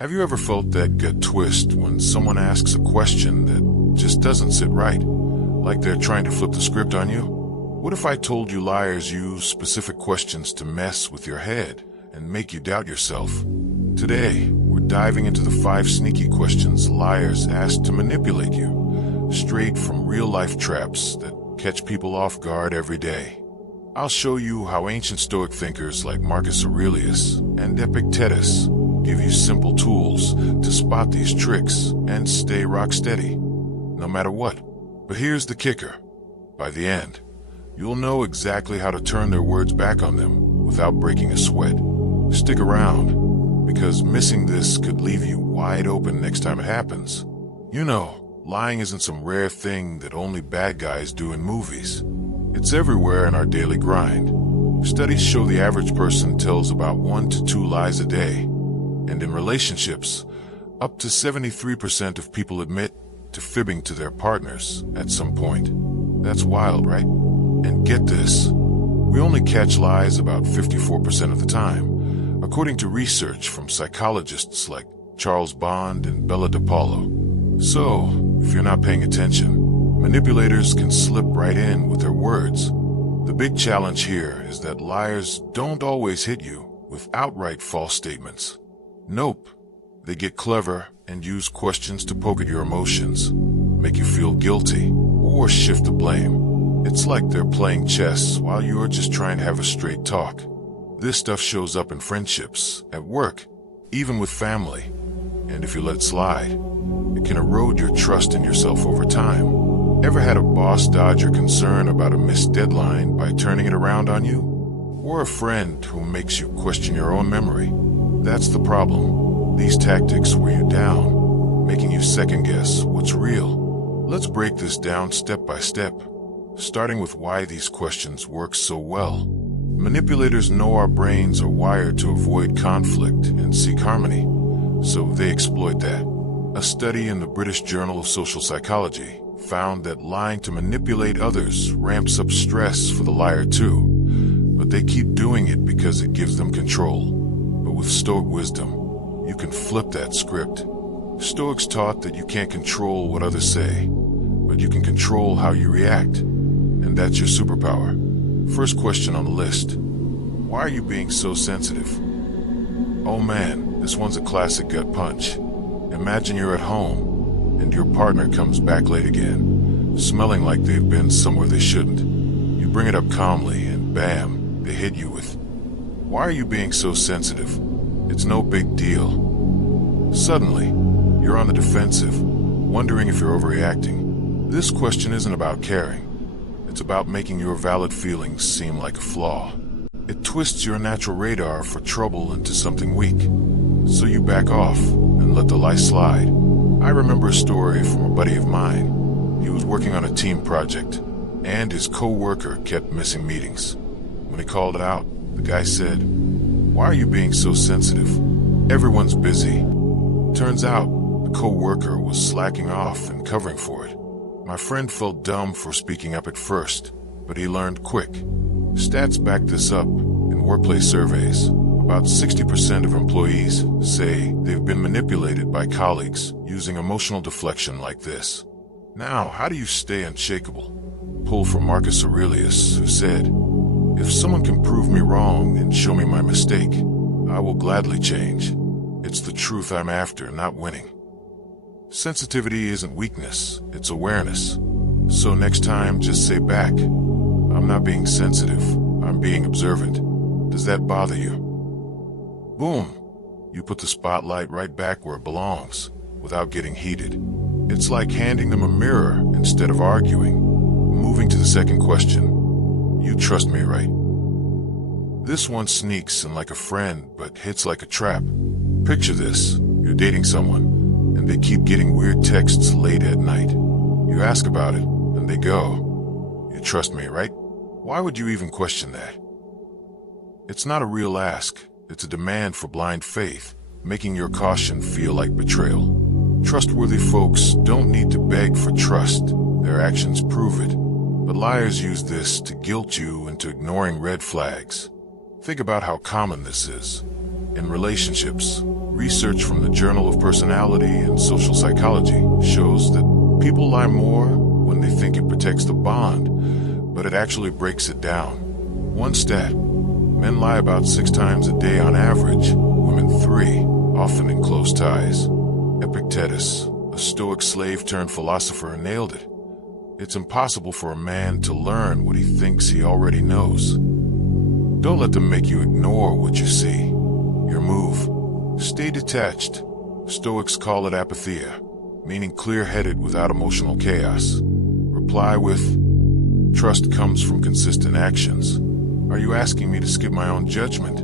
Have you ever felt that gut twist when someone asks a question that just doesn't sit right? Like they're trying to flip the script on you? What if I told you liars use specific questions to mess with your head and make you doubt yourself? Today, we're diving into the 5 sneaky questions liars ask to manipulate you, straight from real-life traps that catch people off guard every day. I'll show you how ancient Stoic thinkers like Marcus Aurelius and Epictetus give you simple tools to spot these tricks and stay rock steady, no matter what. But here's the kicker. By the end, you'll know exactly how to turn their words back on them without breaking a sweat. Stick around, because missing this could leave you wide open next time it happens. You know, lying isn't some rare thing that only bad guys do in movies. It's everywhere in our daily grind. Studies show the average person tells about 1 to 2 lies a day. And in relationships, up to 73% of people admit to fibbing to their partners at some point. That's wild, right? And get this, we only catch lies about 54% of the time, according to research from psychologists like Charles Bond and Bella DePaulo. So, if you're not paying attention, manipulators can slip right in with their words. The big challenge here is that liars don't always hit you with outright false statements. Nope. They get clever and use questions to poke at your emotions, make you feel guilty, or shift the blame. It's like they're playing chess while you're just trying to have a straight talk. This stuff shows up in friendships, at work, even with family. And if you let it slide, it can erode your trust in yourself over time. Ever had a boss dodge your concern about a missed deadline by turning it around on you? Or a friend who makes you question your own memory? That's the problem. These tactics wear you down, making you second-guess what's real. Let's break this down step by step, starting with why these questions work so well. Manipulators know our brains are wired to avoid conflict and seek harmony, so they exploit that. A study in the British Journal of Social Psychology found that lying to manipulate others ramps up stress for the liar too, but they keep doing it because it gives them control. But with Stoic wisdom, you can flip that script. Stoics taught that you can't control what others say, but you can control how you react, and that's your superpower. First question on the list. Why are you being so sensitive? Oh man, this one's a classic gut punch. Imagine you're at home, and your partner comes back late again, smelling like they've been somewhere they shouldn't. You bring it up calmly, and bam, they hit you with, "Why are you being so sensitive? It's no big deal." Suddenly, you're on the defensive, wondering if you're overreacting. This question isn't about caring. It's about making your valid feelings seem like a flaw. It twists your natural radar for trouble into something weak. So you back off and let the lie slide. I remember a story from a buddy of mine. He was working on a team project, and his co-worker kept missing meetings. When he called it out, the guy said, "Why are you being so sensitive? Everyone's busy." Turns out, the co-worker was slacking off and covering for it. My friend felt dumb for speaking up at first, but he learned quick. Stats back this up. In workplace surveys, about 60% of employees say they've been manipulated by colleagues using emotional deflection like this. Now, how do you stay unshakable? Pull from Marcus Aurelius, who said, "If someone can prove me wrong and show me my mistake, I will gladly change. It's the truth I'm after, not winning." Sensitivity isn't weakness, it's awareness. So next time, just say back, "I'm not being sensitive, I'm being observant. Does that bother you?" Boom! You put the spotlight right back where it belongs, without getting heated. It's like handing them a mirror instead of arguing. Moving to the second question. You trust me, right? This one sneaks in like a friend, but hits like a trap. Picture this. You're dating someone, and they keep getting weird texts late at night. You ask about it, and they go, "You trust me, right?" Why would you even question that? It's not a real ask. It's a demand for blind faith, making your caution feel like betrayal. Trustworthy folks don't need to beg for trust. Their actions prove it. But liars use this to guilt you into ignoring red flags. Think about how common this is. In relationships, research from the Journal of Personality and Social Psychology shows that people lie more when they think it protects the bond, but it actually breaks it down. One stat: men lie about 6 times a day on average, women 3, often in close ties. Epictetus, a Stoic slave turned philosopher, nailed it. It's impossible for a man to learn what he thinks he already knows. Don't let them make you ignore what you see. Your move. Stay detached. Stoics call it apatheia, meaning clear-headed without emotional chaos. Reply with, "Trust comes from consistent actions. Are you asking me to skip my own judgment?"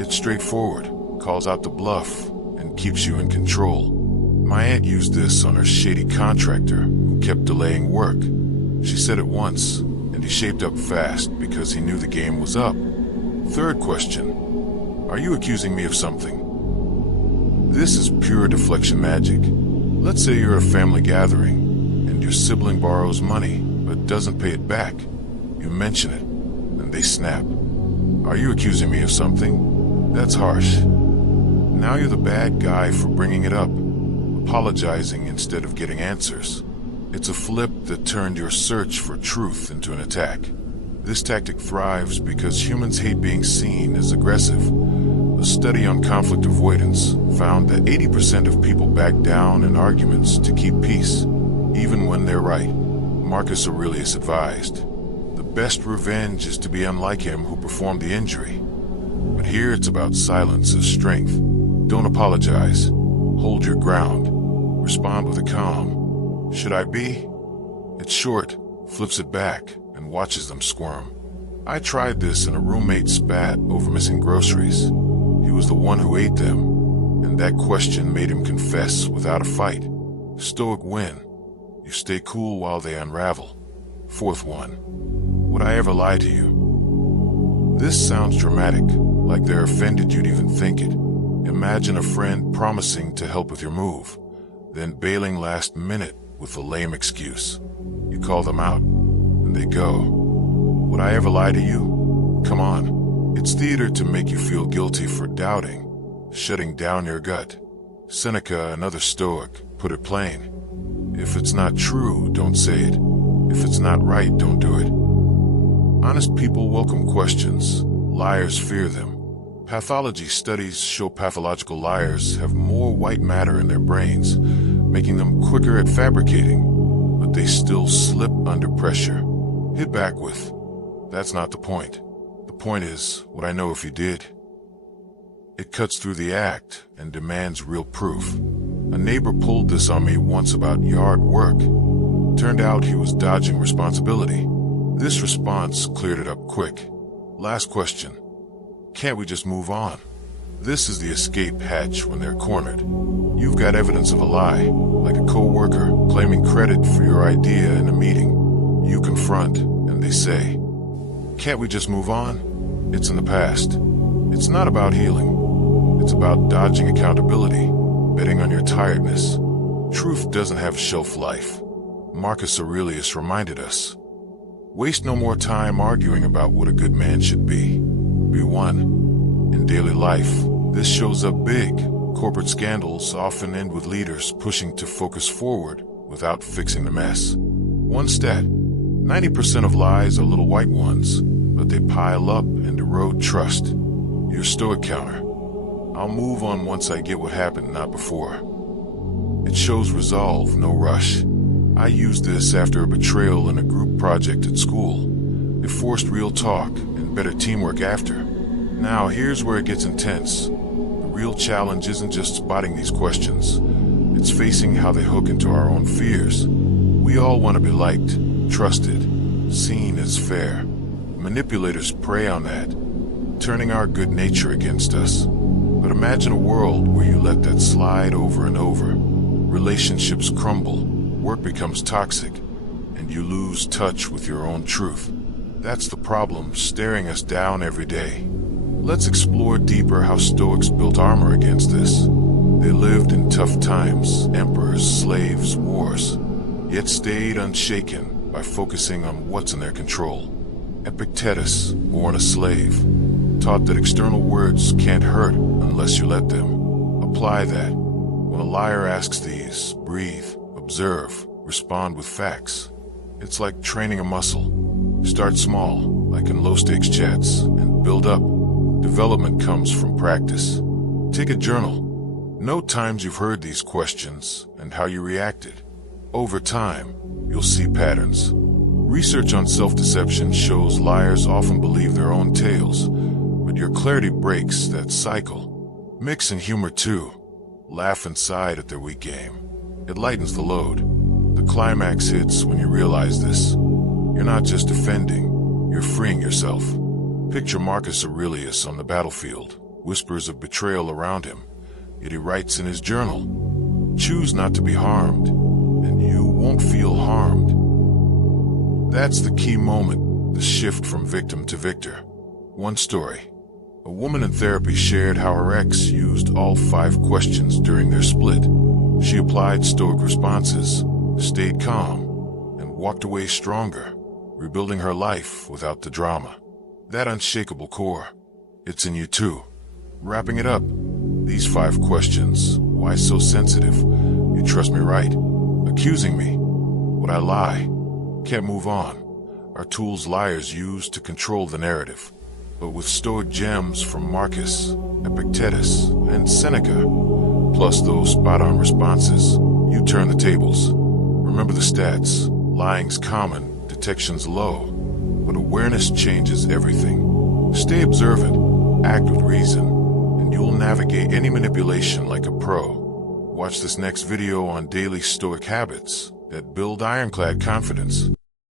It's straightforward, calls out the bluff, and keeps you in control. My aunt used this on her shady contractor who kept delaying work. She said it once, and he shaped up fast because he knew the game was up. Third question: are you accusing me of something? This is pure deflection magic. Let's say you're at a family gathering, and your sibling borrows money, but doesn't pay it back. You mention it, and they snap. Are you accusing me of something? That's harsh. Now you're the bad guy for bringing it up, apologizing instead of getting answers. It's a flip that turned your search for truth into an attack. This tactic thrives because humans hate being seen as aggressive. A study on conflict avoidance found that 80% of people back down in arguments to keep peace, even when they're right. Marcus Aurelius advised, "The best revenge is to be unlike him who performed the injury." But here it's about silence as strength. Don't apologize. Hold your ground. Respond with a calm, "Should I be?" It's short, flips it back, and watches them squirm. I tried this in a roommate's spat over missing groceries. He was the one who ate them, and that question made him confess without a fight. Stoic win. You stay cool while they unravel. Fourth one: would I ever lie to you? This sounds dramatic, like they're offended you'd even think it. Imagine a friend promising to help with your move, then bailing last minute with a lame excuse. You call them out, and they go, "Would I ever lie to you?" Come on. It's theater to make you feel guilty for doubting, shutting down your gut. Seneca, another Stoic, put it plain. If it's not true, don't say it. If it's not right, don't do it. Honest people welcome questions. Liars fear them. Pathology studies show pathological liars have more white matter in their brains, making them quicker at fabricating, but they still slip under pressure. Hit back with, "That's not the point. The point is, what I know if you did." It cuts through the act and demands real proof. A neighbor pulled this on me once about yard work. Turned out he was dodging responsibility. This response cleared it up quick. Last question: can't we just move on? This is the escape hatch when they're cornered. You've got evidence of a lie, like a co-worker claiming credit for your idea in a meeting. You confront, and they say, "Can't we just move on?" It's in the past. It's not about healing. It's about dodging accountability, betting on your tiredness. Truth doesn't have shelf life. Marcus Aurelius reminded us. Waste no more time arguing about what a good man should be. Be one. In daily life, this shows up big. Corporate scandals often end with leaders pushing to focus forward without fixing the mess. One stat: 90% of lies are little white ones, but they pile up and erode trust. Your Stoic counter: I'll move on once I get what happened, not before. It shows resolve, no rush. I used this after a betrayal in a group project at school. It forced real talk and better teamwork after. Now here's where it gets intense. The real challenge isn't just spotting these questions. It's facing how they hook into our own fears. We all want to be liked, trusted, seen as fair. Manipulators prey on that, turning our good nature against us. But imagine a world where you let that slide over and over. Relationships crumble, work becomes toxic, and you lose touch with your own truth. That's the problem staring us down every day. Let's explore deeper how Stoics built armor against this. They lived in tough times, emperors, slaves, wars, yet stayed unshaken by focusing on what's in their control. Epictetus, born a slave, taught that external words can't hurt unless you let them. Apply that. When a liar asks these, breathe, observe, respond with facts. It's like training a muscle. Start small, like in low-stakes chats, and build up. Development comes from practice. Take a journal. Note times you've heard these questions and how you reacted. Over time, you'll see patterns. Research on self-deception shows liars often believe their own tales, but your clarity breaks that cycle. Mix in humor too. Laugh inside at their weak game. It lightens the load. The climax hits when you realize this. You're not just defending, you're freeing yourself. Picture Marcus Aurelius on the battlefield, whispers of betrayal around him, yet he writes in his journal, "Choose not to be harmed, and you won't feel harmed." That's the key moment, the shift from victim to victor. One story. A woman in therapy shared how her ex used all 5 questions during their split. She applied Stoic responses, stayed calm, and walked away stronger, rebuilding her life without the drama. That unshakable core, it's in you too. Wrapping it up, these 5 questions. Why so sensitive? You trust me, right? Accusing me? Would I lie? Can't move on. Are tools liars use to control the narrative. But with Stoic gems from Marcus, Epictetus, and Seneca, plus those spot-on responses, you turn the tables. Remember the stats. Lying's common, detection's low, but awareness changes everything. Stay observant, act with reason, and you'll navigate any manipulation like a pro. Watch this next video on daily Stoic habits that build ironclad confidence.